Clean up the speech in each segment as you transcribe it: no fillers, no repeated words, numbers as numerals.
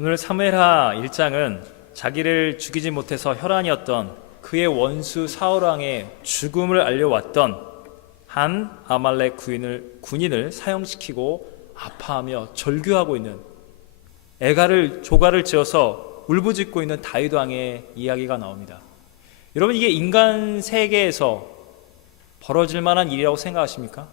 오늘 사무엘하 1장은 자기를 죽이지 못해서 혈안이었던 그의 원수 사울왕의 죽음을 알려왔던 한 아말렉 군인을 사형시키고 아파하며 절규하고 있는, 조가를 지어서 울부짖고 있는 다윗 왕의 이야기가 나옵니다. 여러분, 이게 인간 세계에서 벌어질 만한 일이라고 생각하십니까?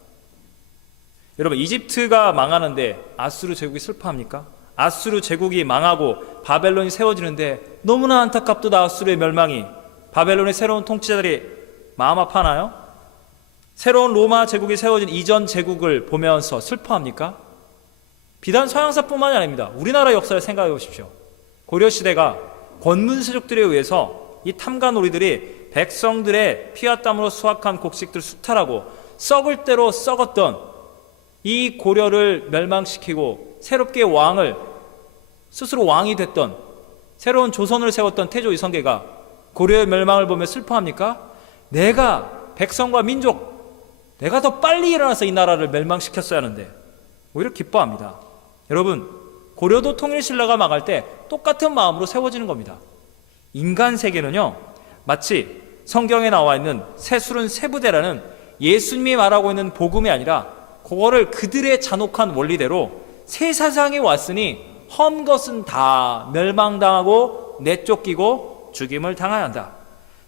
여러분, 이집트가 망하는데 아수르 제국이 슬퍼합니까? 아수르 제국이 망하고 바벨론이 세워지는데 너무나 안타깝도다 아수르의 멸망이. 바벨론의 새로운 통치자들이 마음 아파하나요? 새로운 로마 제국이 세워진 이전 제국을 보면서 슬퍼합니까? 비단 서양사뿐만이 아닙니다. 우리나라 역사를 생각해 보십시오. 고려시대가 권문세족들에 의해서 이 탐관오리들이 백성들의 피와 땀으로 수확한 곡식들 수탈하고 썩을 대로 썩었던 이 고려를 멸망시키고 새롭게 스스로 왕이 됐던, 새로운 조선을 세웠던 태조 이성계가 고려의 멸망을 보며 슬퍼합니까? 내가 백성과 민족, 내가 더 빨리 일어나서 이 나라를 멸망시켰어야 하는데 오히려 기뻐합니다. 여러분, 고려도 통일신라가 망할 때 똑같은 마음으로 세워지는 겁니다. 인간 세계는요, 마치 성경에 나와 있는 새술은 세부대라는 예수님이 말하고 있는 복음이 아니라 그거를 그들의 잔혹한 원리대로 새 세상이 왔으니 헌 것은 다 멸망당하고 내쫓기고 죽임을 당해야 한다.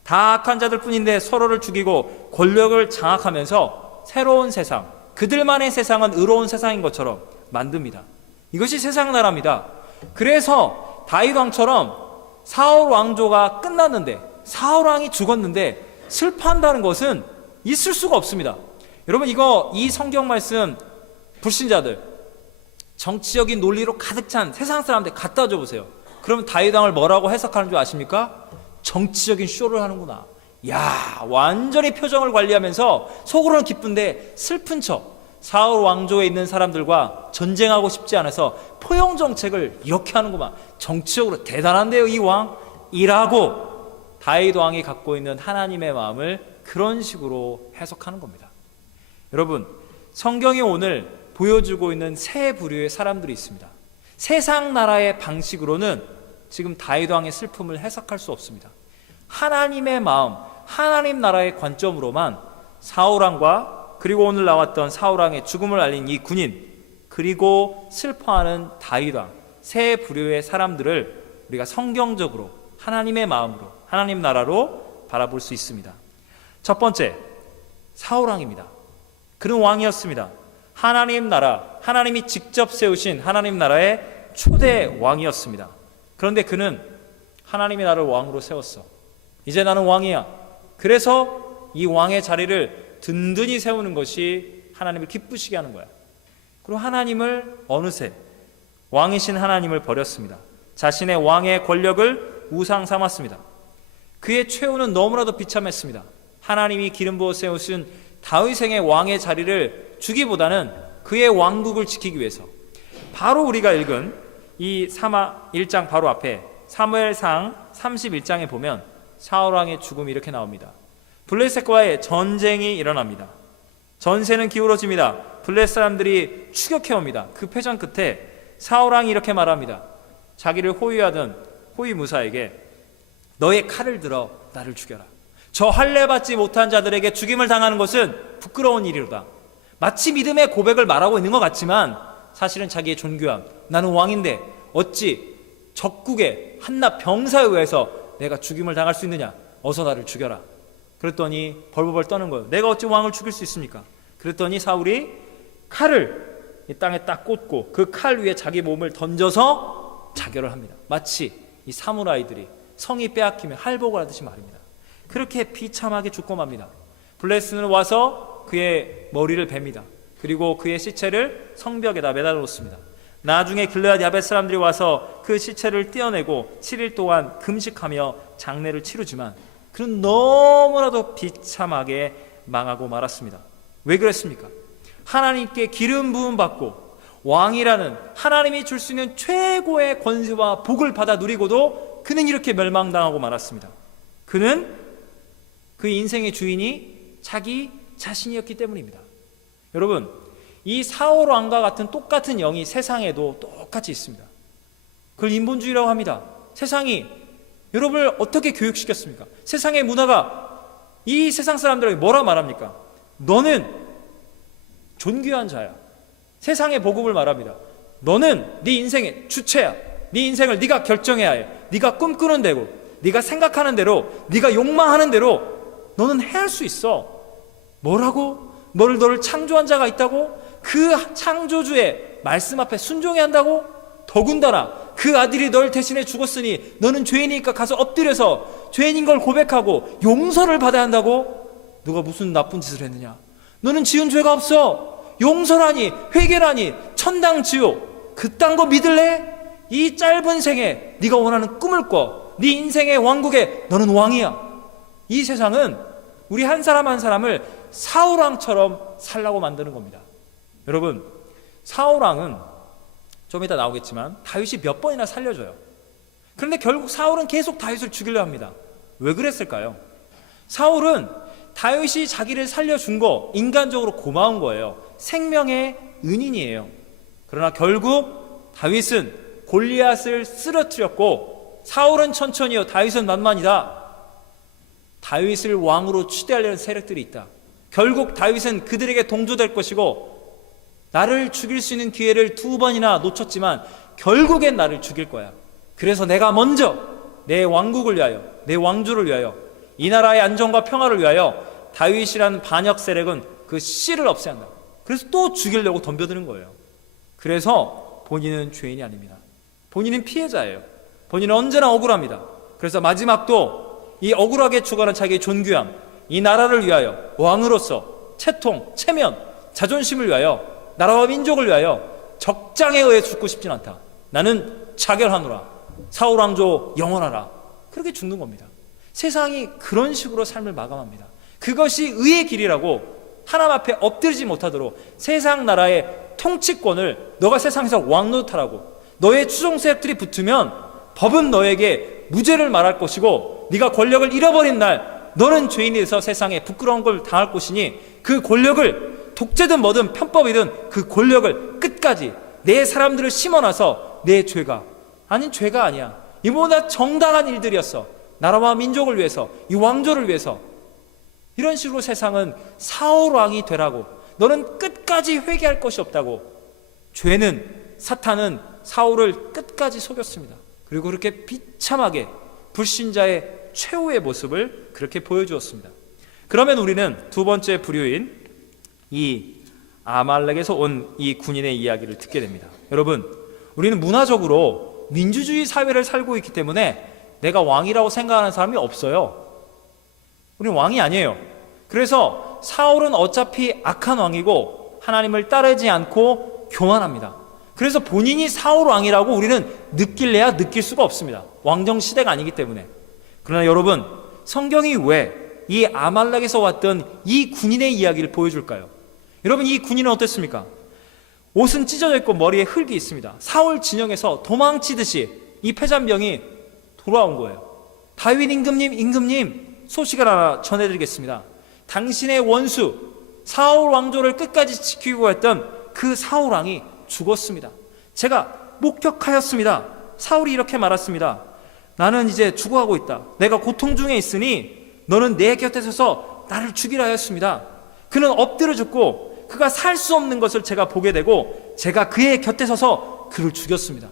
다 악한 자들 뿐인데 서로를 죽이고 권력을 장악하면서 새로운 세상, 그들만의 세상은 의로운 세상인 것처럼 만듭니다. 이것이 세상 나라입니다. 그래서 다윗 왕처럼 사울 왕조가 끝났는데, 사울 왕이 죽었는데 슬퍼한다는 것은 있을 수가 없습니다. 여러분, 이 성경 말씀 불신자들, 정치적인 논리로 가득 찬 세상 사람들 갖다 줘보세요. 그러면 다윗 왕을 뭐라고 해석하는 줄 아십니까? 정치적인 쇼를 하는구나. 야, 완전히 표정을 관리하면서 속으로는 기쁜데 슬픈 척, 사울 왕조에 있는 사람들과 전쟁하고 싶지 않아서 포용 정책을 이렇게 하는구만. 정치적으로 대단한데요, 이 왕? 이라고 다윗 왕이 갖고 있는 하나님의 마음을 그런 식으로 해석하는 겁니다. 여러분, 성경이 오늘 보여주고 있는 세 부류의 사람들이 있습니다. 세상 나라의 방식으로는 지금 다윗 왕의 슬픔을 해석할 수 없습니다. 하나님의 마음, 하나님 나라의 관점으로만 사울 왕과, 그리고 오늘 나왔던 사울 왕의 죽음을 알린 이 군인, 그리고 슬퍼하는 다윗 왕, 세 부류의 사람들을 우리가 성경적으로 하나님의 마음으로, 하나님 나라로 바라볼 수 있습니다. 첫 번째, 사울 왕입니다. 그는 왕이었습니다. 하나님 나라, 하나님이 직접 세우신 하나님 나라의 초대 왕이었습니다. 그런데 그는 하나님의 나라를 왕으로 세웠어. 이제 나는 왕이야. 그래서 이 왕의 자리를 든든히 세우는 것이 하나님을 기쁘시게 하는 거야. 그리고 하나님을 어느새 왕이신 하나님을 버렸습니다. 자신의 왕의 권력을 우상 삼았습니다. 그의 최후는 너무나도 비참했습니다. 하나님이 기름 부어 세우신 다윗의 왕의 자리를 주기보다는 그의 왕국을 지키기 위해서, 바로 우리가 읽은 이 1장 바로 앞에 사무엘상 31장에 보면 사울 왕의 죽음이 이렇게 나옵니다. 블레셋과의 전쟁이 일어납니다. 전세는 기울어집니다. 블레셋 사람들이 추격해옵니다. 그 패전 끝에 사울 왕이 이렇게 말합니다. 자기를 호위하던 호위무사에게 너의 칼을 들어 나를 죽여라. 저 할례받지 못한 자들에게 죽임을 당하는 것은 부끄러운 일이로다. 마치 믿음의 고백을 말하고 있는 것 같지만 사실은 자기의 존귀함, 나는 왕인데 어찌 적국의 한낱 병사에 의해서 내가 죽임을 당할 수 있느냐. 어서 나를 죽여라. 그랬더니 벌벌벌 떠는 거예요. 내가 어찌 왕을 죽일 수 있습니까? 그랬더니 사울이 칼을 이 땅에 딱 꽂고 그 칼 위에 자기 몸을 던져서 자결을 합니다. 마치 이 사무라이들이 성이 빼앗기면 할복을 하듯이 말입니다. 그렇게 비참하게 죽고 맙니다. 블레셋은 와서 그의 머리를 베니다. 그리고 그의 시체를 성벽에다 매달아 놓습니다. 나중에 길르앗 야벳 사람들이 와서 그 시체를 떼어내고 7일 동안 금식하며 장례를 치르지만 그는 너무나도 비참하게 망하고 말았습니다. 왜 그랬습니까? 하나님께 기름 부음 받고 왕이라는 하나님이 줄 수 있는 최고의 권세와 복을 받아 누리고도 그는 이렇게 멸망당하고 말았습니다. 그는 그 인생의 주인이 자기 자신이었기 때문입니다. 여러분, 이 사울 왕과 같은 똑같은 영이 세상에도 똑같이 있습니다. 그걸 인본주의라고 합니다. 세상이 여러분을 어떻게 교육시켰습니까? 세상의 문화가 이 세상 사람들에게 뭐라 말합니까? 너는 존귀한 자야. 세상의 복음을 말합니다. 너는 네 인생의 주체야. 네 인생을 네가 결정해야 해. 네가 꿈꾸는 대로, 네가 생각하는 대로, 네가 욕망하는 대로 너는 해야 할 수 있어. 뭐라고? 너를 창조한 자가 있다고? 그 창조주의 말씀 앞에 순종해야 한다고? 더군다나 그 아들이 널 대신해 죽었으니 너는 죄인이니까 가서 엎드려서 죄인인 걸 고백하고 용서를 받아야 한다고? 누가 무슨 나쁜 짓을 했느냐? 너는 지은 죄가 없어. 용서라니, 회개라니, 천당 지옥, 그딴 거 믿을래? 이 짧은 생에 네가 원하는 꿈을 꿔. 네 인생의 왕국에 너는 왕이야. 이 세상은 우리 한 사람 한 사람을 사울왕처럼 살라고 만드는 겁니다. 여러분, 사울왕은 좀 이따 나오겠지만 다윗이 몇 번이나 살려줘요. 그런데 결국 사울은 계속 다윗을 죽이려 합니다. 왜 그랬을까요? 사울은 다윗이 자기를 살려준 거 인간적으로 고마운 거예요. 생명의 은인이에요. 그러나 결국 다윗은 골리앗을 쓰러뜨렸고 사울은 천천히요, 다윗은 만만이다. 다윗을 왕으로 추대하려는 세력들이 있다. 결국 다윗은 그들에게 동조될 것이고 나를 죽일 수 있는 기회를 2번이나 놓쳤지만 결국엔 나를 죽일 거야. 그래서 내가 먼저 내 왕국을 위하여, 내 왕조를 위하여, 이 나라의 안정과 평화를 위하여 다윗이라는 반역 세력은 그 씨를 없애야 한다. 그래서 또 죽이려고 덤벼드는 거예요. 그래서 본인은 죄인이 아닙니다. 본인은 피해자예요. 본인은 언제나 억울합니다. 그래서 마지막도 이 억울하게 죽어가는 자기의 존귀함, 이 나라를 위하여 왕으로서 채통, 체면, 자존심을 위하여, 나라와 민족을 위하여 적장에 의해 죽고 싶진 않다. 나는 자결하노라. 사울 왕조 영원하라. 그렇게 죽는 겁니다. 세상이 그런 식으로 삶을 마감합니다. 그것이 의의 길이라고 하나님 앞에 엎드리지 못하도록 세상 나라의 통치권을 너가 세상에서 왕 노릇하라고, 너의 추종 세력들이 붙으면 법은 너에게 무죄를 말할 것이고 네가 권력을 잃어버린 날 너는 죄인이 돼서 세상에 부끄러운 걸 당할 것이니 그 권력을 독재든 뭐든 편법이든 그 권력을 끝까지 내 사람들을 심어놔서 내 죄가 아니야. 이보다 정당한 일들이었어. 나라와 민족을 위해서, 이 왕조를 위해서. 이런 식으로 세상은 사울 왕이 되라고, 너는 끝까지 회개할 것이 없다고. 죄는, 사탄은 사울을 끝까지 속였습니다. 그리고 그렇게 비참하게 불신자의 최후의 모습을 그렇게 보여주었습니다. 그러면 우리는 두 번째 부류인 이 아말렉에서 온 이 군인의 이야기를 듣게 됩니다. 여러분, 우리는 문화적으로 민주주의 사회를 살고 있기 때문에 내가 왕이라고 생각하는 사람이 없어요. 우리는 왕이 아니에요. 그래서 사울은 어차피 악한 왕이고 하나님을 따르지 않고 교만합니다. 그래서 본인이 사울 왕이라고 우리는 느낄래야 느낄 수가 없습니다. 왕정 시대가 아니기 때문에. 그러나 여러분, 성경이 왜 이 아말렉에서 왔던 이 군인의 이야기를 보여줄까요? 여러분, 이 군인은 어땠습니까? 옷은 찢어져 있고 머리에 흙이 있습니다. 사울 진영에서 도망치듯이 이 패잔병이 돌아온 거예요. 다윗 임금님 소식을 하나 전해드리겠습니다. 당신의 원수 사울 왕조를 끝까지 지키고 했던 그 사울 왕이 죽었습니다. 제가 목격하였습니다. 사울이 이렇게 말했습니다. 나는 이제 죽어가고 있다. 내가 고통 중에 있으니 너는 내 곁에 서서 나를 죽이라 하였습니다. 그는 엎드려 죽고 그가 살 수 없는 것을 제가 보게 되고 제가 그의 곁에 서서 그를 죽였습니다.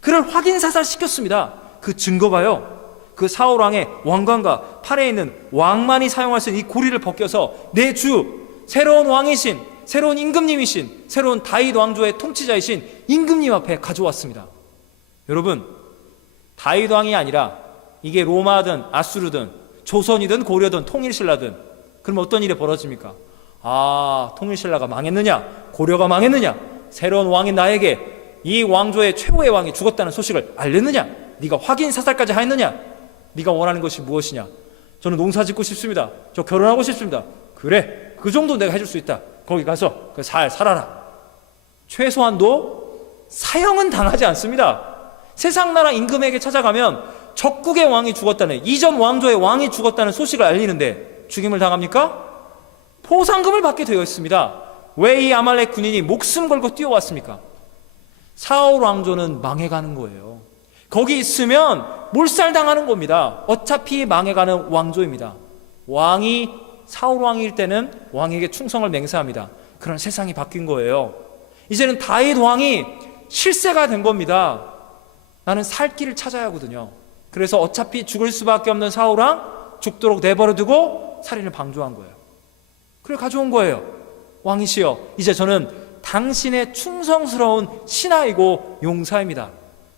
그를 확인사살시켰습니다. 그 증거가요, 그 사울 왕의 왕관과 팔에 있는 왕만이 사용할 수 있는 이 고리를 벗겨서 내 주, 새로운 왕이신, 새로운 임금님이신, 새로운 다윗 왕조의 통치자이신 임금님 앞에 가져왔습니다. 여러분, 다윗 왕이 아니라 이게 로마든 아수르든 조선이든 고려든 통일신라든 그럼 어떤 일이 벌어집니까? 아, 통일신라가 망했느냐? 고려가 망했느냐? 새로운 왕인 나에게 이 왕조의 최후의 왕이 죽었다는 소식을 알렸느냐? 네가 확인 사살까지 하였느냐? 네가 원하는 것이 무엇이냐? 저는 농사 짓고 싶습니다. 저 결혼하고 싶습니다. 그래, 그 정도 내가 해줄 수 있다. 거기 가서 잘 살아라. 최소한도 사형은 당하지 않습니다. 세상 나라 임금에게 찾아가면 적국의 왕이 죽었다는, 이전 왕조의 왕이 죽었다는 소식을 알리는데 죽임을 당합니까? 포상금을 받게 되어 있습니다. 왜 이 아말렉 군인이 목숨 걸고 뛰어왔습니까? 사울 왕조는 망해가는 거예요. 거기 있으면 몰살당하는 겁니다. 어차피 망해가는 왕조입니다. 사울 왕일 때는 왕에게 충성을 맹세합니다. 그런 세상이 바뀐 거예요. 이제는 다윗 왕이 실세가 된 겁니다. 나는 살 길을 찾아야 하거든요. 그래서 어차피 죽을 수밖에 없는 사울 왕 죽도록 내버려 두고 살인을 방조한 거예요. 그래 가져온 거예요. 왕이시여, 이제 저는 당신의 충성스러운 신하이고 용사입니다.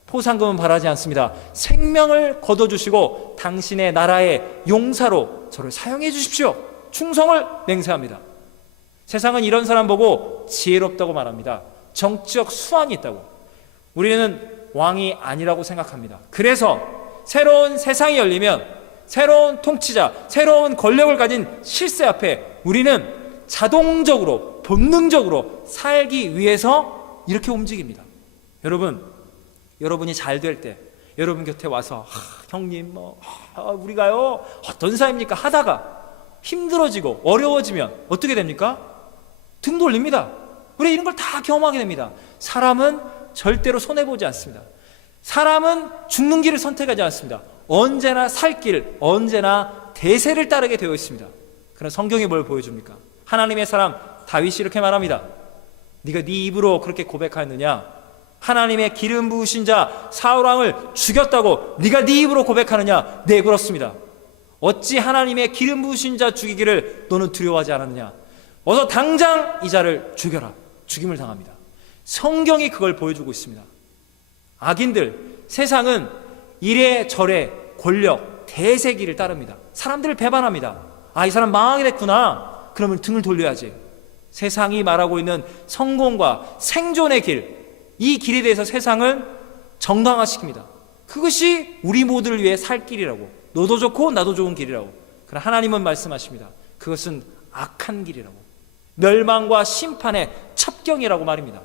포상금은 바라지 않습니다. 생명을 거둬주시고 당신의 나라의 용사로 저를 사용해 주십시오. 충성을 맹세합니다. 세상은 이런 사람 보고 지혜롭다고 말합니다. 정치적 수완이 있다고. 우리는 왕이 아니라고 생각합니다. 그래서 새로운 세상이 열리면 새로운 통치자, 새로운 권력을 가진 실세 앞에 우리는 자동적으로, 본능적으로 살기 위해서 이렇게 움직입니다. 여러분이 잘 될 때 여러분 곁에 와서 형님 우리가요 어떤 사이입니까 하다가 힘들어지고 어려워지면 어떻게 됩니까? 등 돌립니다. 우리 이런 걸 다 경험하게 됩니다. 사람은 절대로 손해보지 않습니다. 사람은 죽는 길을 선택하지 않습니다. 언제나 살 길, 언제나 대세를 따르게 되어 있습니다. 그럼 성경이 뭘 보여줍니까? 하나님의 사람 다윗이 이렇게 말합니다. 네가 네 입으로 그렇게 고백하였느냐? 하나님의 기름 부으신 자 사울 왕을 죽였다고 네가 네 입으로 고백하느냐? 네, 그렇습니다. 어찌 하나님의 기름 부으신 자 죽이기를 너는 두려워하지 않았느냐? 어서 당장 이 자를 죽여라. 죽임을 당합니다. 성경이 그걸 보여주고 있습니다. 악인들, 세상은 이래저래 권력, 대세기를 따릅니다. 사람들을 배반합니다. 이 사람 망하게 됐구나. 그러면 등을 돌려야지. 세상이 말하고 있는 성공과 생존의 길, 이 길에 대해서 세상은 정당화시킵니다. 그것이 우리 모두를 위해 살 길이라고, 너도 좋고 나도 좋은 길이라고. 그러나 하나님은 말씀하십니다. 그것은 악한 길이라고, 멸망과 심판의 첩경이라고 말입니다.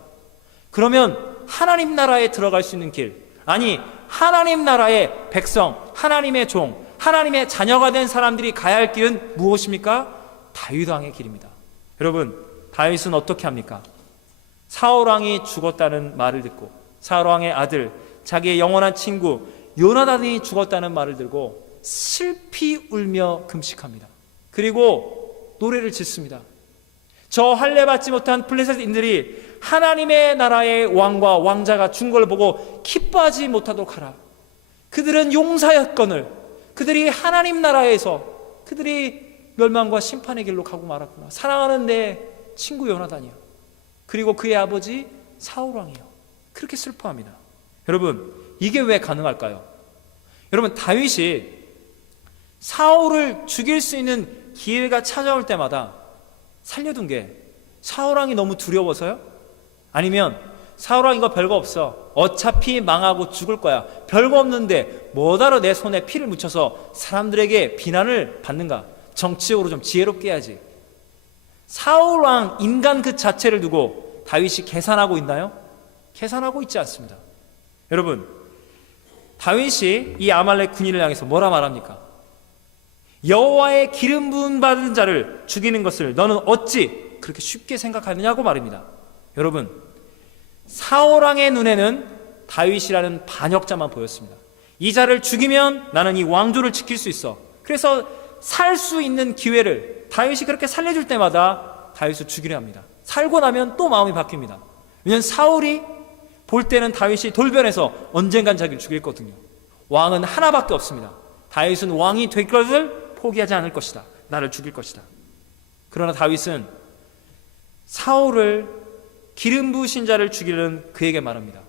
그러면 하나님 나라에 들어갈 수 있는 길, 아니 하나님 나라의 백성, 하나님의 종, 하나님의 자녀가 된 사람들이 가야 할 길은 무엇입니까? 다윗 왕의 길입니다. 여러분, 다윗은 어떻게 합니까? 사울 왕이 죽었다는 말을 듣고, 사울 왕의 아들, 자기의 영원한 친구 요나단이 죽었다는 말을 들고 슬피 울며 금식합니다. 그리고 노래를 짓습니다. 저 할례 받지 못한 블레셋인들이 하나님의 나라의 왕과 왕자가 준 걸 보고 기뻐하지 못하도록 하라. 그들은 용사였거늘 그들이 하나님 나라에서 그들이 멸망과 심판의 길로 가고 말았구나. 사랑하는 내 친구 요나단이요, 그리고 그의 아버지 사울 왕이요. 그렇게 슬퍼합니다. 여러분, 이게 왜 가능할까요? 여러분, 다윗이 사울을 죽일 수 있는 기회가 찾아올 때마다 살려둔 게 사울 왕이 너무 두려워서요? 아니면 사울 왕 이거 별거 없어, 어차피 망하고 죽을 거야, 별거 없는데 뭐하러 내 손에 피를 묻혀서 사람들에게 비난을 받는가, 정치적으로 좀 지혜롭게 해야지. 사울 왕 인간 그 자체를 두고 다윗이 계산하고 있나요? 계산하고 있지 않습니다. 여러분, 다윗이 이 아말렉 군인을 향해서 뭐라 말합니까? 여호와의 기름 부음 받은 자를 죽이는 것을 너는 어찌 그렇게 쉽게 생각하느냐고 말입니다. 여러분, 사울 왕의 눈에는 다윗이라는 반역자만 보였습니다. 이 자를 죽이면 나는 이 왕조를 지킬 수 있어. 그래서 살 수 있는 기회를 다윗이 그렇게 살려줄 때마다 다윗을 죽이려 합니다. 살고 나면 또 마음이 바뀝니다. 왜냐하면 사울이 볼 때는 다윗이 돌변해서 언젠간 자기를 죽일 거거든요. 왕은 하나밖에 없습니다. 다윗은 왕이 될 것을 포기하지 않을 것이다. 나를 죽일 것이다. 그러나 다윗은 사울을 기름 부으신 자를 죽이려는 그에게 말합니다.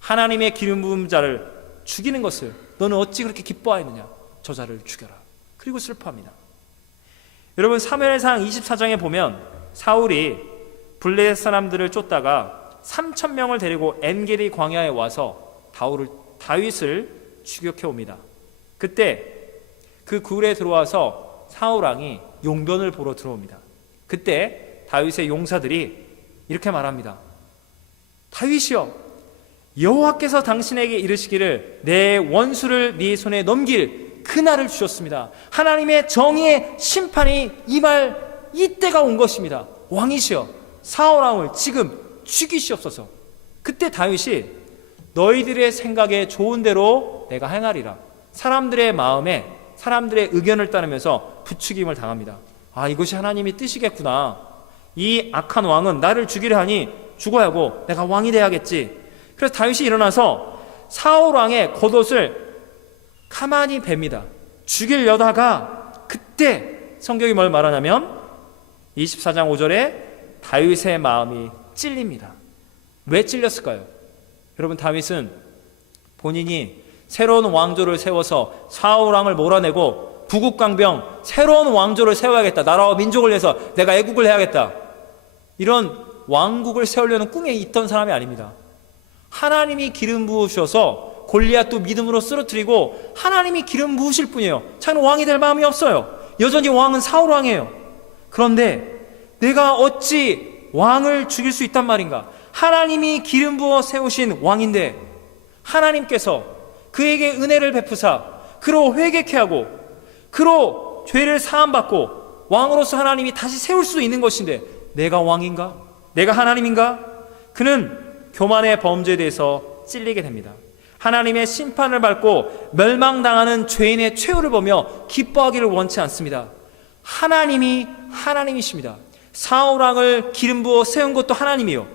하나님의 기름 부은 자를 죽이는 것을 너는 어찌 그렇게 기뻐하였느냐? 저 자를 죽여라. 그리고 슬퍼합니다. 여러분, 사무엘상 24장에 보면 사울이 블레셋 사람들을 쫓다가 3,000명을 데리고 엔게디 광야에 와서 다윗을 추격해 옵니다. 그때 그 굴에 들어와서 사울 왕이 용변을 보러 들어옵니다. 그때 다윗의 용사들이 이렇게 말합니다. 다윗이여, 여호와께서 당신에게 이르시기를 내 원수를 네 손에 넘길 그날을 주셨습니다. 하나님의 정의의 심판이 임할 이때가 온 것입니다. 왕이시여, 사울 왕을 지금 죽이시옵소서. 그때 다윗이 너희들의 생각에 좋은 대로 내가 행하리라. 사람들의 마음에, 사람들의 의견을 따르면서 부추김을 당합니다. 아, 이것이 하나님의 뜻이겠구나. 이 악한 왕은 나를 죽이려 하니 죽어야 하고 내가 왕이 돼야겠지. 그래서 다윗이 일어나서 사울 왕의 겉옷을 가만히 뱁니다. 죽이려다가 그때 성경이 뭘 말하냐면 24장 5절에 다윗의 마음이 찔립니다. 왜 찔렸을까요? 여러분, 다윗은 본인이 새로운 왕조를 세워서 사울 왕을 몰아내고 부국강병 새로운 왕조를 세워야겠다. 나라와 민족을 위해서 내가 애국을 해야겠다. 이런 왕국을 세우려는 꿈에 있던 사람이 아닙니다. 하나님이 기름 부으셔서 골리앗도 믿음으로 쓰러뜨리고 하나님이 기름 부으실 뿐이에요. 자기는 왕이 될 마음이 없어요. 여전히 왕은 사울 왕이에요. 그런데 내가 어찌 왕을 죽일 수 있단 말인가? 하나님이 기름 부어 세우신 왕인데 하나님께서 그에게 은혜를 베푸사 그로 회개케 하고 그로 죄를 사함받고 왕으로서 하나님이 다시 세울 수 있는 것인데 내가 왕인가? 내가 하나님인가? 그는 교만의 범죄에 대해서 찔리게 됩니다. 하나님의 심판을 받고 멸망당하는 죄인의 최후를 보며 기뻐하기를 원치 않습니다. 하나님이 하나님이십니다. 사울 왕을 기름 부어 세운 것도 하나님이요,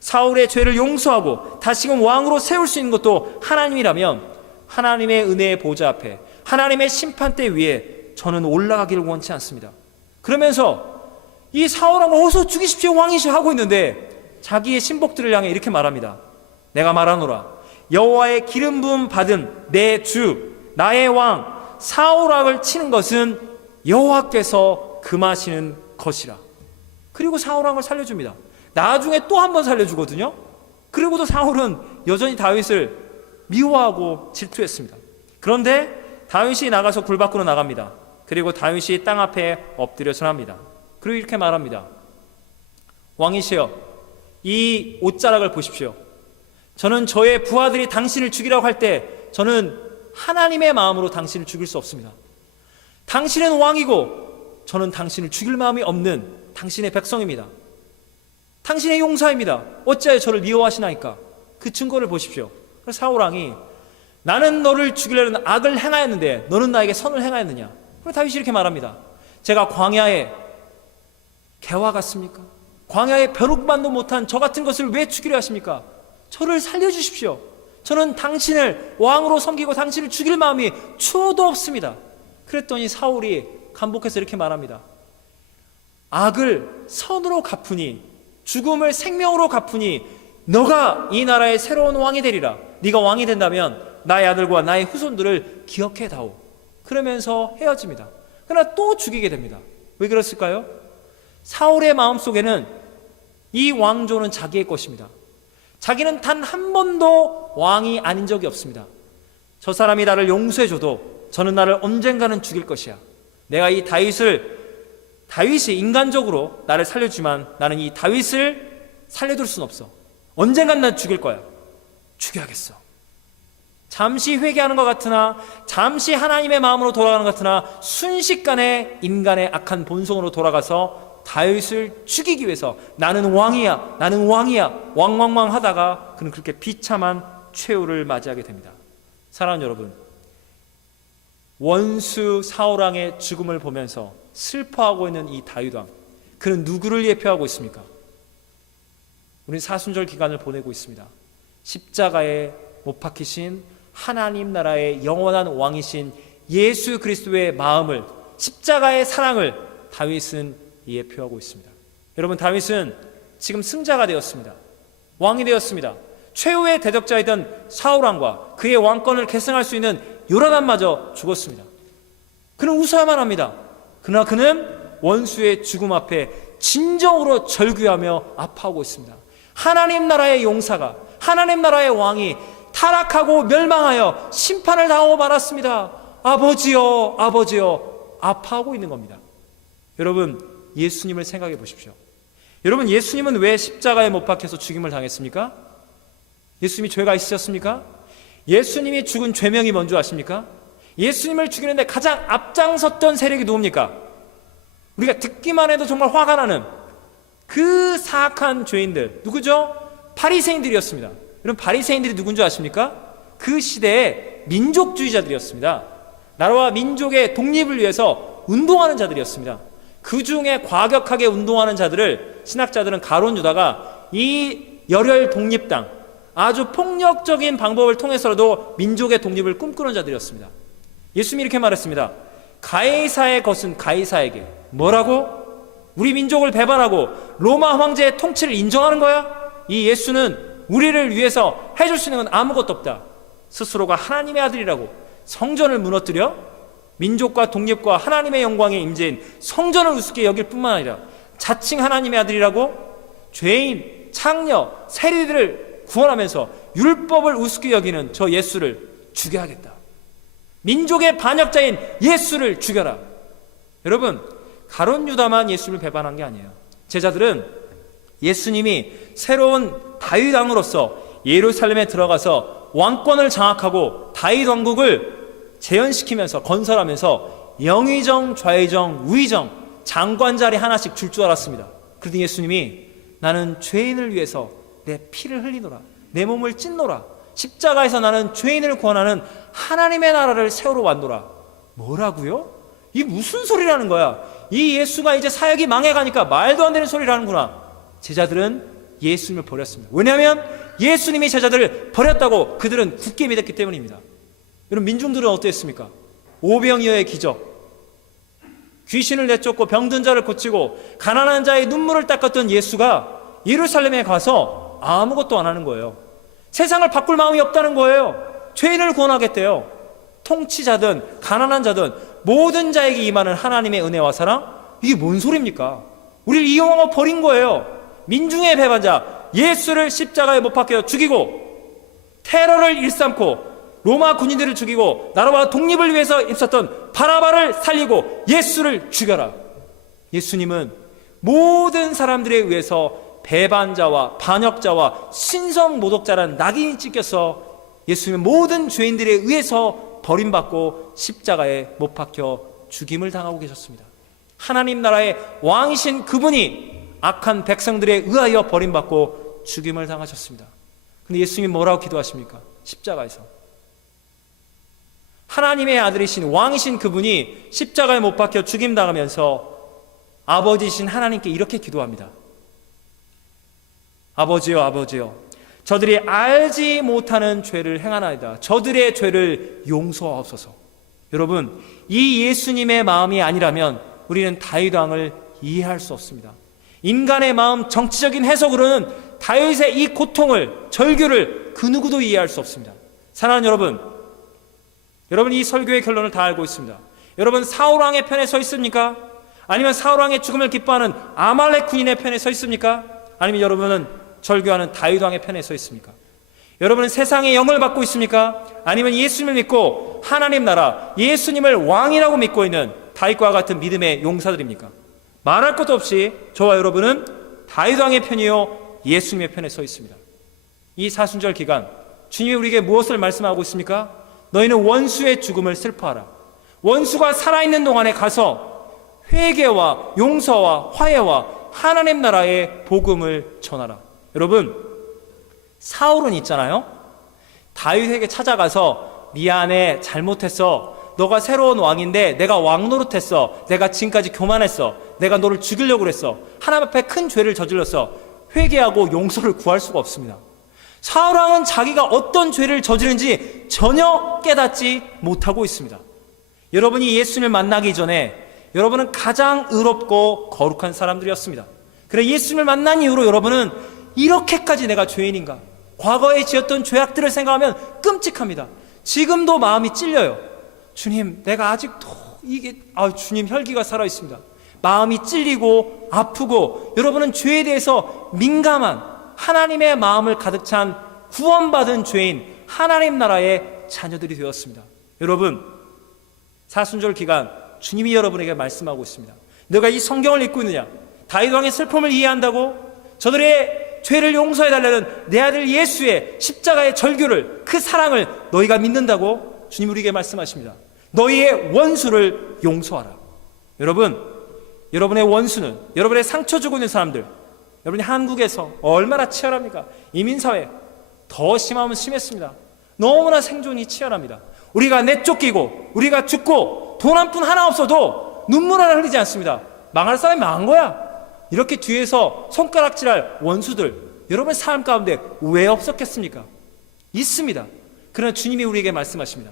사울의 죄를 용서하고 다시금 왕으로 세울 수 있는 것도 하나님이라면 하나님의 은혜의 보좌 앞에 하나님의 심판대 위에 저는 올라가기를 원치 않습니다. 그러면서 이 사울 왕을 어서 죽이십시오 왕이시오 하고 있는데 자기의 신복들을 향해 이렇게 말합니다. 내가 말하노라 여호와의 기름 부음 받은 내 주 나의 왕 사울 왕을 치는 것은 여호와께서 금하시는 것이라. 그리고 사울 왕을 살려줍니다. 나중에 또 한 번 살려주거든요. 그리고도 사울은 여전히 다윗을 미워하고 질투했습니다. 그런데 다윗이 나가서 굴 밖으로 나갑니다. 그리고 다윗이 땅 앞에 엎드려 절합니다. 그리고 이렇게 말합니다. 왕이시여, 이 옷자락을 보십시오. 저는 저의 부하들이 당신을 죽이라고 할 때 저는 하나님의 마음으로 당신을 죽일 수 없습니다. 당신은 왕이고 저는 당신을 죽일 마음이 없는 당신의 백성입니다. 당신의 용사입니다. 어찌하여 저를 미워하시나이까? 그 증거를 보십시오. 그래서 사울 왕이 나는 너를 죽이려는 악을 행하였는데 너는 나에게 선을 행하였느냐? 그래서 다윗이 이렇게 말합니다. 제가 광야에 개와 같습니까? 광야에 벼룩만도 못한 저 같은 것을 왜 죽이려 하십니까? 저를 살려주십시오. 저는 당신을 왕으로 섬기고 당신을 죽일 마음이 추호도 없습니다. 그랬더니 사울이 간복해서 이렇게 말합니다. 악을 선으로 갚으니 죽음을 생명으로 갚으니 너가 이 나라의 새로운 왕이 되리라. 네가 왕이 된다면 나의 아들과 나의 후손들을 기억해 다오. 그러면서 헤어집니다. 그러나 또 죽이게 됩니다. 왜 그랬을까요? 사울의 마음속에는 이 왕조는 자기의 것입니다. 자기는 단 한 번도 왕이 아닌 적이 없습니다. 저 사람이 나를 용서해줘도 저는 나를 언젠가는 죽일 것이야. 내가 이 다윗이 인간적으로 나를 살려주지만 나는 이 다윗을 살려둘 수는 없어. 언젠간 난 죽일 거야. 죽여야겠어. 잠시 회개하는 것 같으나 잠시 하나님의 마음으로 돌아가는 것 같으나 순식간에 인간의 악한 본성으로 돌아가서 다윗을 죽이기 위해서 나는 왕이야 나는 왕이야 왕왕왕 하다가 그는 그렇게 비참한 최후를 맞이하게 됩니다. 사랑하는 여러분, 원수 사울 왕의 죽음을 보면서 슬퍼하고 있는 이 다윗 왕, 그는 누구를 예표하고 있습니까? 우리는 사순절 기간을 보내고 있습니다. 십자가에 못 박히신 하나님 나라의 영원한 왕이신 예수 그리스도의 마음을, 십자가의 사랑을 다윗은 예표하고 있습니다. 여러분, 다윗은 지금 승자가 되었습니다. 왕이 되었습니다. 최후의 대적자이던 사울 왕과 그의 왕권을 계승할 수 있는 요나단마저 죽었습니다. 그는 웃어야만 합니다. 그러나 그는 원수의 죽음 앞에 진정으로 절규하며 아파하고 있습니다. 하나님 나라의 용사가, 하나님 나라의 왕이 타락하고 멸망하여 심판을 당하고 말았습니다. 아버지여 아버지여 아파하고 있는 겁니다. 여러분, 예수님을 생각해 보십시오. 여러분, 예수님은 왜 십자가에 못 박혀서 죽임을 당했습니까? 예수님이 죄가 있으셨습니까? 예수님이 죽은 죄명이 뭔지 아십니까? 예수님을 죽이는데 가장 앞장섰던 세력이 누굽니까? 우리가 듣기만 해도 정말 화가 나는 그 사악한 죄인들, 누구죠? 바리새인들이었습니다. 여러분, 바리새인들이 누군 줄 아십니까? 그 시대의 민족주의자들이었습니다. 나라와 민족의 독립을 위해서 운동하는 자들이었습니다. 그 중에 과격하게 운동하는 자들을 신학자들은 가룟 유다가 이 열혈 독립당, 아주 폭력적인 방법을 통해서라도 민족의 독립을 꿈꾸는 자들이었습니다. 예수님이 이렇게 말했습니다. 가이사의 것은 가이사에게. 뭐라고? 우리 민족을 배반하고 로마 황제의 통치를 인정하는 거야? 이 예수는 우리를 위해서 해줄 수 있는 건 아무것도 없다. 스스로가 하나님의 아들이라고 성전을 무너뜨려 민족과 독립과 하나님의 영광의 임재인 성전을 우습게 여길 뿐만 아니라 자칭 하나님의 아들이라고 죄인, 창녀, 세리들을 구원하면서 율법을 우습게 여기는 저 예수를 죽여야겠다. 민족의 반역자인 예수를 죽여라. 여러분, 가룟 유다만 예수를 배반한 게 아니에요. 제자들은 예수님이 새로운 다윗 왕으로서 예루살렘에 들어가서 왕권을 장악하고 다윗 왕국을 재현시키면서 건설하면서 영의정, 좌의정, 우의정, 장관 자리 하나씩 줄 줄 알았습니다. 그런데 예수님이 나는 죄인을 위해서 내 피를 흘리노라, 내 몸을 찢노라, 십자가에서 나는 죄인을 구원하는 하나님의 나라를 세우러 왔노라. 뭐라고요? 이 무슨 소리라는 거야? 이 예수가 이제 사역이 망해가니까 말도 안 되는 소리를 하는구나. 제자들은 예수님을 버렸습니다. 왜냐하면 예수님이 제자들을 버렸다고 그들은 굳게 믿었기 때문입니다. 여러분, 민중들은 어땠습니까? 오병이어의 기적, 귀신을 내쫓고 병든 자를 고치고 가난한 자의 눈물을 닦았던 예수가 예루살렘에 가서 아무것도 안 하는 거예요. 세상을 바꿀 마음이 없다는 거예요. 죄인을 구원하겠대요. 통치자든 가난한 자든 모든 자에게 임하는 하나님의 은혜와 사랑, 이게 뭔 소리입니까? 우리를 이용하고 버린 거예요. 민중의 배반자 예수를 십자가에 못 박혀 죽이고 테러를 일삼고 로마 군인들을 죽이고 나라와 독립을 위해서 힘썼던 바라바를 살리고 예수를 죽여라. 예수님은 모든 사람들에 의해서 배반자와 반역자와 신성모독자라는 낙인이 찍혀서 예수님은 모든 죄인들에 의해서 버림받고 십자가에 못 박혀 죽임을 당하고 계셨습니다. 하나님 나라의 왕이신 그분이 악한 백성들에 의하여 버림받고 죽임을 당하셨습니다. 근데 예수님이 뭐라고 기도하십니까? 십자가에서 하나님의 아들이신 왕이신 그분이 십자가에 못 박혀 죽임당하면서 아버지신 하나님께 이렇게 기도합니다. 아버지여, 아버지여, 저들이 알지 못하는 죄를 행하나이다. 저들의 죄를 용서하옵소서. 여러분, 이 예수님의 마음이 아니라면 우리는 다윗 왕을 이해할 수 없습니다. 인간의 마음, 정치적인 해석으로는 다윗의 이 고통을, 절규를 그 누구도 이해할 수 없습니다. 사랑하는 여러분, 이 설교의 결론을 다 알고 있습니다. 여러분, 사울 왕의 편에 서 있습니까? 아니면 사울 왕의 죽음을 기뻐하는 아말렉 군인의 편에 서 있습니까? 아니면 여러분은 절규하는 다윗 왕의 편에 서 있습니까? 여러분은 세상의 영을 받고 있습니까? 아니면 예수님을 믿고 하나님 나라, 예수님을 왕이라고 믿고 있는 다윗과 같은 믿음의 용사들입니까? 말할 것도 없이 저와 여러분은 다윗 왕의 편이요 예수님의 편에 서 있습니다. 이 사순절 기간 주님이 우리에게 무엇을 말씀하고 있습니까? 너희는 원수의 죽음을 슬퍼하라. 원수가 살아있는 동안에 가서 회개와 용서와 화해와 하나님 나라의 복음을 전하라. 여러분, 사울은 있잖아요, 다윗에게 찾아가서 미안해, 잘못했어, 너가 새로운 왕인데 내가 왕 노릇했어, 내가 지금까지 교만했어, 내가 너를 죽이려고 그랬어, 하나님 앞에 큰 죄를 저질렀어, 회개하고 용서를 구할 수가 없습니다. 사울 왕은 자기가 어떤 죄를 저지른지 전혀 깨닫지 못하고 있습니다. 여러분이 예수님을 만나기 전에 여러분은 가장 의롭고 거룩한 사람들이었습니다. 그래, 예수님을 만난 이후로 여러분은 이렇게까지 내가 죄인인가? 과거에 지었던 죄악들을 생각하면 끔찍합니다. 지금도 마음이 찔려요. 주님, 내가 아직도 주님, 혈기가 살아있습니다. 마음이 찔리고 아프고, 여러분은 죄에 대해서 민감한 하나님의 마음을 가득 찬 구원받은 죄인, 하나님 나라의 자녀들이 되었습니다. 여러분, 사순절 기간 주님이 여러분에게 말씀하고 있습니다. 너가 이 성경을 읽고 있느냐? 다윗 왕의 슬픔을 이해한다고? 저들의 죄를 용서해달라는 내 아들 예수의 십자가의 절규를, 그 사랑을 너희가 믿는다고? 주님 우리에게 말씀하십니다. 너희의 원수를 용서하라. 여러분, 여러분의 원수는, 여러분의 상처 주고 있는 사람들, 여러분이 한국에서 얼마나 치열합니까? 이민사회, 더 심하면 심했습니다. 너무나 생존이 치열합니다. 우리가 내쫓기고 우리가 죽고 돈 한 푼 하나 없어도 눈물 하나 흘리지 않습니다. 망할 사람이 망한 거야. 이렇게 뒤에서 손가락질할 원수들, 여러분의 삶 가운데 왜 없었겠습니까? 있습니다. 그러나 주님이 우리에게 말씀하십니다.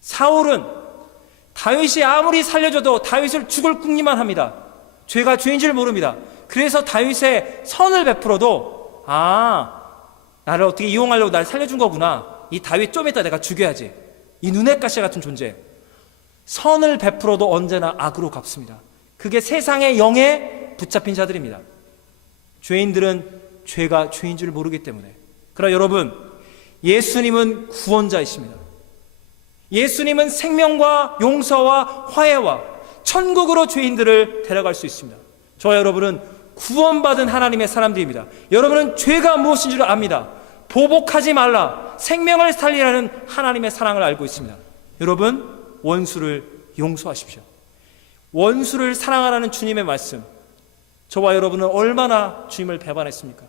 사울은 다윗이 아무리 살려줘도 다윗을 죽을 궁리만 합니다. 죄가 죄인 줄 모릅니다. 그래서 다윗의 선을 베풀어도 나를 어떻게 이용하려고 날 살려준 거구나. 이 다윗 좀 이따 내가 죽여야지. 이 눈엣 가시 같은 존재. 선을 베풀어도 언제나 악으로 갚습니다. 그게 세상의 영에 붙잡힌 자들입니다. 죄인들은 죄가 죄인 줄 모르기 때문에. 그러나 여러분, 예수님은 구원자이십니다. 예수님은 생명과 용서와 화해와 천국으로 죄인들을 데려갈 수 있습니다. 저와 여러분은 구원받은 하나님의 사람들입니다. 여러분은 죄가 무엇인 줄 압니다. 보복하지 말라, 생명을 살리라는 하나님의 사랑을 알고 있습니다. 여러분, 원수를 용서하십시오. 원수를 사랑하라는 주님의 말씀, 저와 여러분은 얼마나 주님을 배반했습니까?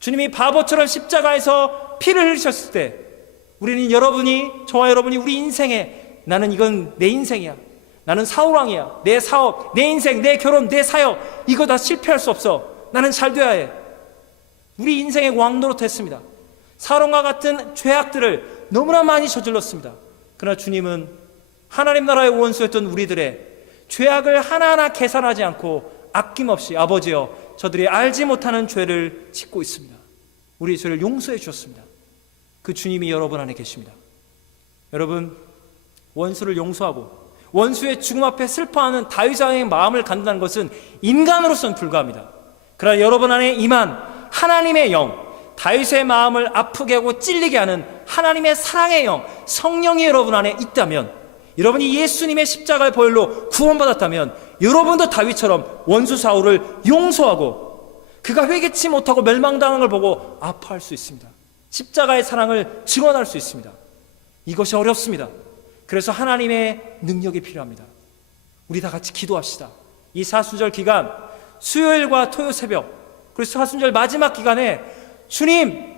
주님이 바보처럼 십자가에서 피를 흘리셨을 때 우리는 저와 여러분이 우리 인생에 나는 이건 내 인생이야, 나는 사울왕이야, 내 사업, 내 인생, 내 결혼, 내 사역 이거 다 실패할 수 없어, 나는 잘 돼야 해, 우리 인생의 왕노릇했습니다. 사울왕과 같은 죄악들을 너무나 많이 저질렀습니다. 그러나 주님은 하나님 나라의 원수였던 우리들의 죄악을 하나하나 계산하지 않고 아낌없이 아버지여 저들이 알지 못하는 죄를 짓고 있습니다. 우리 죄를 용서해 주셨습니다. 그 주님이 여러분 안에 계십니다. 여러분, 원수를 용서하고 원수의 죽음 앞에 슬퍼하는 다윗 왕의 마음을 갖는다는 것은 인간으로서는 불가합니다. 그러나 여러분 안에 임한 하나님의 영, 다윗의 마음을 아프게 하고 찔리게 하는 하나님의 사랑의 영, 성령이 여러분 안에 있다면, 여러분이 예수님의 십자가의 보혈로 구원받았다면 여러분도 다윗처럼 원수 사울을 용서하고 그가 회개치 못하고 멸망당한 걸 보고 아파할 수 있습니다. 십자가의 사랑을 증언할 수 있습니다. 이것이 어렵습니다. 그래서 하나님의 능력이 필요합니다. 우리 다 같이 기도합시다. 이 사순절 기간, 수요일과 토요 새벽, 그리고 사순절 마지막 기간에 주님,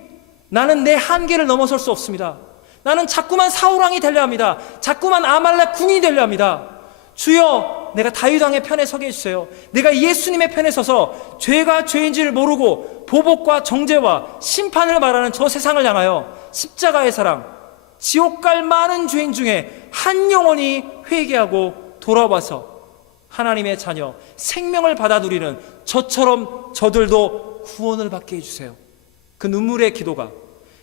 나는 내 한계를 넘어설 수 없습니다. 나는 자꾸만 사울왕이 되려 합니다. 자꾸만 아말렉 군인이 되려 합니다. 주여, 내가 다윗왕의 편에 서게 해주세요. 내가 예수님의 편에 서서 죄가 죄인지를 모르고 보복과 정죄와 심판을 말하는 저 세상을 향하여 십자가의 사랑, 지옥 갈 많은 죄인 중에 한 영혼이 회개하고 돌아와서 하나님의 자녀, 생명을 받아 누리는 저처럼 저들도 구원을 받게 해주세요. 그 눈물의 기도가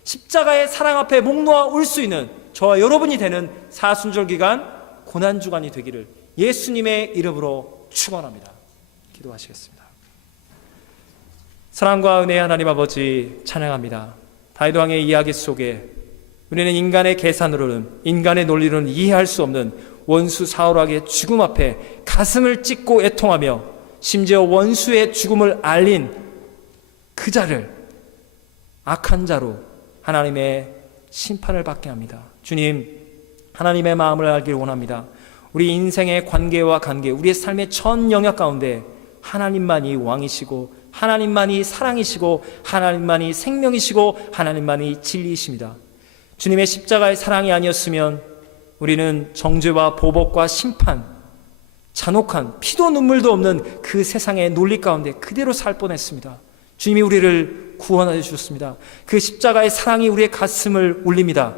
십자가의 사랑 앞에 목 놓아 울 수 있는 저와 여러분이 되는 사순절 기간, 고난주간이 되기를 예수님의 이름으로 축원합니다. 기도하시겠습니다. 사랑과 은혜의 하나님 아버지, 찬양합니다. 다윗 왕의 이야기 속에 우리는 인간의 계산으로는, 인간의 논리로는 이해할 수 없는 원수 사울왕의 죽음 앞에 가슴을 찢고 애통하며 심지어 원수의 죽음을 알린 그 자를 악한 자로 하나님의 심판을 받게 합니다. 주님, 하나님의 마음을 알기를 원합니다. 우리 인생의 관계와 관계, 우리의 삶의 전 영역 가운데 하나님만이 왕이시고 하나님만이 사랑이시고 하나님만이 생명이시고 하나님만이 진리이십니다. 주님의 십자가의 사랑이 아니었으면 우리는 정죄와 보복과 심판, 잔혹한 피도 눈물도 없는 그 세상의 논리 가운데 그대로 살 뻔했습니다. 주님이 우리를 구원하여 주셨습니다. 그 십자가의 사랑이 우리의 가슴을 울립니다.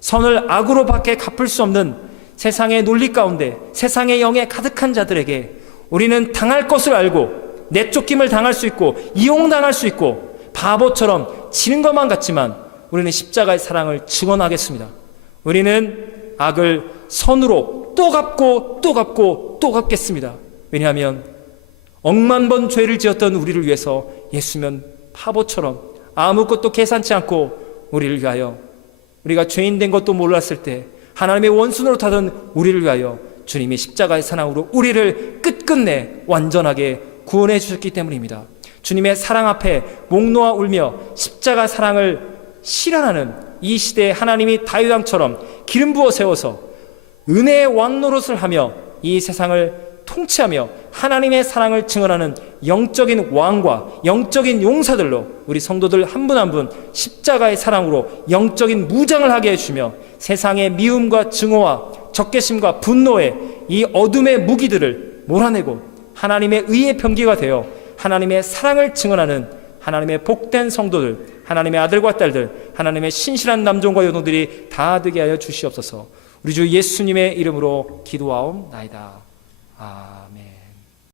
선을 악으로 밖에 갚을 수 없는 세상의 논리 가운데, 세상의 영에 가득한 자들에게 우리는 당할 것을 알고 내쫓김을 당할 수 있고 이용당할 수 있고 바보처럼 지는 것만 같지만 우리는 십자가의 사랑을 증언하겠습니다. 우리는 악을 선으로 또 갚고 또 갚고 또 갚겠습니다. 왜냐하면 억만 번 죄를 지었던 우리를 위해서 예수님은 바보처럼 아무것도 계산치 않고 우리를 위하여, 우리가 죄인 된 것도 몰랐을 때 하나님의 원수 노릇하던 우리를 위하여 주님이 십자가의 사랑으로 우리를 끝끝내 완전하게 구원해 주셨기 때문입니다. 주님의 사랑 앞에 목 놓아 울며 십자가 사랑을 실현하는 이 시대에 하나님이 다윗왕처럼 기름 부어 세워서 은혜의 왕노릇을 하며 이 세상을 통치하며 하나님의 사랑을 증언하는 영적인 왕과 영적인 용사들로 우리 성도들 한 분 한 분 십자가의 사랑으로 영적인 무장을 하게 해주며 세상의 미움과 증오와 적개심과 분노의 이 어둠의 무기들을 몰아내고 하나님의 의의 병기가 되어 하나님의 사랑을 증언하는 하나님의 복된 성도들, 하나님의 아들과 딸들, 하나님의 신실한 남종과 여종들이 다 되게 하여 주시옵소서. 우리 주 예수님의 이름으로 기도하옵나이다. 아멘.